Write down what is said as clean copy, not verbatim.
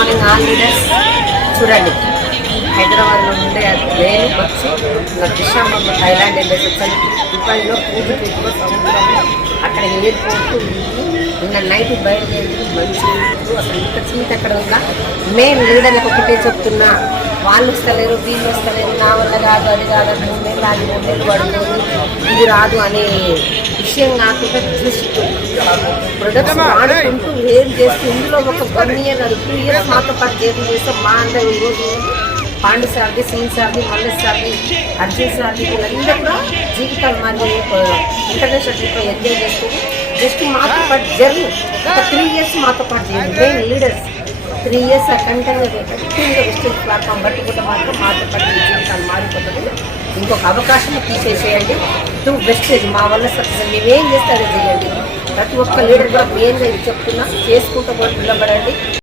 Morning all leaders. చూడండి, హైదరాబాద్లో ఉండే నేను వచ్చి నా దిశామ్మ థైలాండ్ వెళ్ళేసి వచ్చాను. దుబాయ్లో పూజలో సముద్రంలో అక్కడ ఎయిర్పోర్ట్ నిన్న నైట్ బయలుదేరి మంచి అసలు ఇంత చీత అక్కడ ఉందా. మెయిన్ లీడర్లకు ఒకటే చెప్తున్నా, వాళ్ళు వస్తలేరు వీళ్ళు వస్తలేరు, నా వల్ల కాదు అది కాదు, 3 నెలలు ఆగి 3 నెలలు పడుతుంది, ఇది రాదు అనే విషయం కాకుండా జస్ట్ ప్రొడక్ట్స్ వాడుకుంటూ ఏం చేస్తూ ఇందులో ఒక 1 ఇయర్ అది 2 ఇయర్స్ మాతో పాటు జర్నీ చేస్తాం. మా అందరూ ఈరోజు పాండు సార్ది, సీన్ సార్ది, మల్లేష్ సార్ది, అర్జున్ సార్ది వీళ్ళందరూ కూడా జీవితాలు మరియు ఇంటర్నేషనల్ ట్రిప్లో ఎంజాయ్ చేస్తూ జస్ట్ మాతో పాటు జర్నీ ఒక 3 ఇయర్స్ మాతో పాటు చేయండి. మెయిన్ లీడర్స్ 3 ఇయర్స్ కంటిన్యూగా వెస్టర్న్ ప్లాట్ఫామ్ బట్టి కూడా మాత్రం మాతో పాటు జీవితాలు మారిపోతుంది. ఇంకొక అవకాశం తీసేసేయండి. టూ వెస్టేజ్ మా వల్ల సక్సెస్ మేమేం చేస్తే అదే చేయండి. ప్రతి ఒక్క లీడర్ కూడా మెయిన్గా ఇది చెప్తున్నా, చేసుకుంటూ కూడా నిలబడండి.